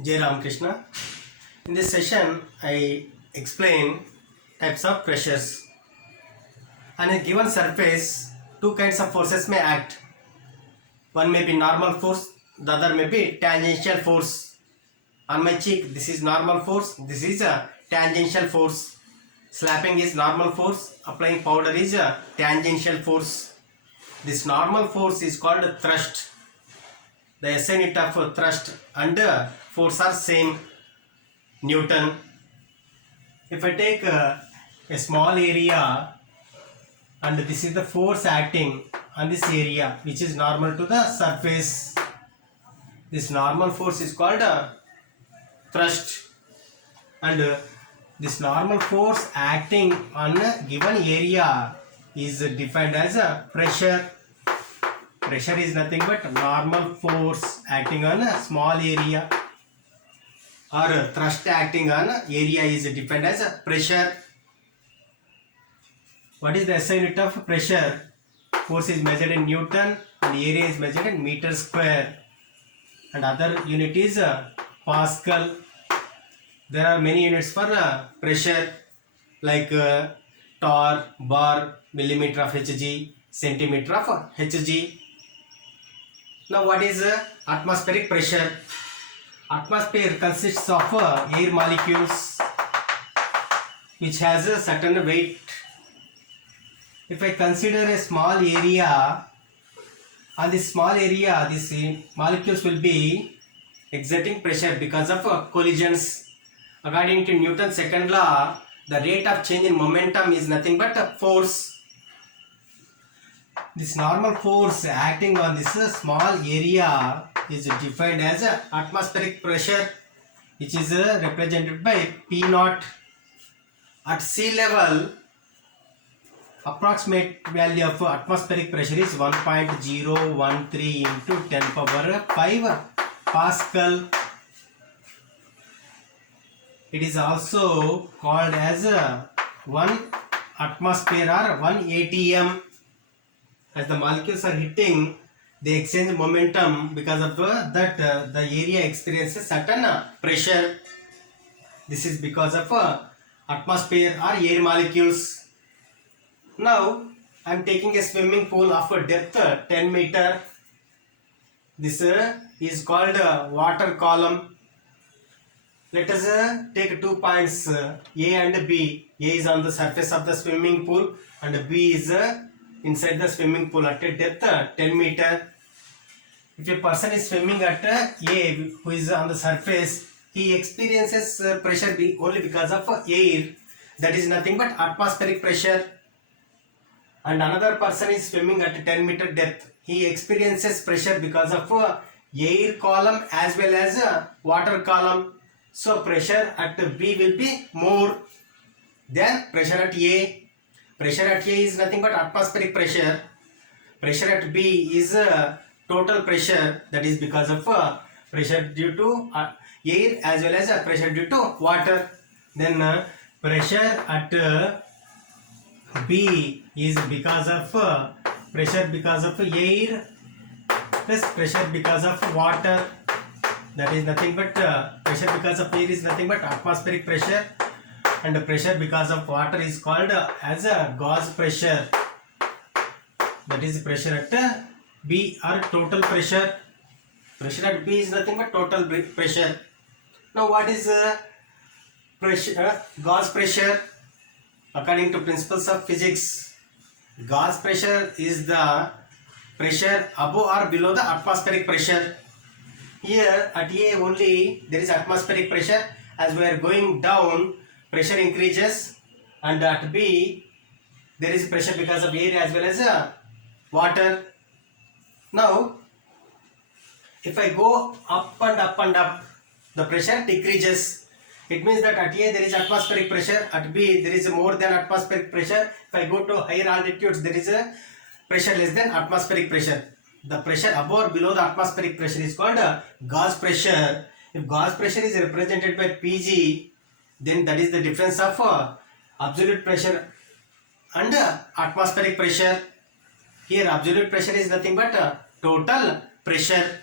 Jai Ram Krishna. In this session, I explain types of pressures. On a given surface, two kinds of forces may act. One may be normal force, the other may be tangential force. On my cheek, this is normal force, this is a tangential force. Slapping is normal force, applying powder is a tangential force. This normal force is called thrust. The SI unit of thrust and force are same, Newton. If I take a small area and this is the force acting on this area which is normal to the surface, this normal force is called thrust, and this normal force acting on a given area is defined as a pressure. Pressure is nothing but normal force acting on a small area, or thrust acting on area is defined as a pressure. What is the SI unit of pressure? Force is measured in Newton and area is measured in meter square, and other unit is Pascal. There are many units for pressure like torr, bar, millimeter of Hg, centimeter of Hg. Now what is atmospheric pressure? Atmosphere consists of air molecules which has a certain weight. If I consider a small area, on this small area these molecules will be exerting pressure because of collisions. According to Newton's second law, the rate of change in momentum is nothing but a force. This normal force acting on this small area is defined as atmospheric pressure, which is represented by P naught. At sea level, approximate value of atmospheric pressure is 1.013 into 10 power 5 Pascal. It is also called as 1 atmosphere or 1 ATM. As the molecules are hitting, they exchange momentum. Because of that, the area experiences certain pressure. This is because of atmosphere or air molecules. Now, I am taking a swimming pool of a depth 10 meter. This is called water column. Let us take 2 points A and B. A is on the surface of the swimming pool and B is inside the swimming pool at a depth 10 meter. If a person is swimming at A, who is on the surface, he experiences pressure only because of air. That is nothing but atmospheric pressure. And another person is swimming at 10 meter depth. He experiences pressure because of air column as well as water column. So pressure at B will be more than pressure at A. Pressure at A is nothing but atmospheric pressure. Pressure at B is total pressure, that is because of pressure due to air as well as pressure due to water. Then pressure at B is because of pressure because of air plus pressure because of water. That is nothing but pressure because of air is nothing but atmospheric pressure, and pressure because of water is called as a gauge pressure. That is pressure at B or total pressure. Pressure at B is nothing but total pressure. Now what is pressure? Gauge pressure. According to principles of physics, gauge pressure is the pressure above or below the atmospheric pressure. Here at A only there is atmospheric pressure. As we are going down, pressure increases, and at B there is pressure because of air as well as water. Now if I go up and up and up, the pressure decreases. It means that at A there is atmospheric pressure, at B there is more than atmospheric pressure. If I go to higher altitudes, there is a pressure less than atmospheric pressure. The pressure above or below the atmospheric pressure is called gauge pressure. If gauge pressure is represented by Pg, then that is the difference of absolute pressure and atmospheric pressure. Here absolute pressure is nothing but total pressure.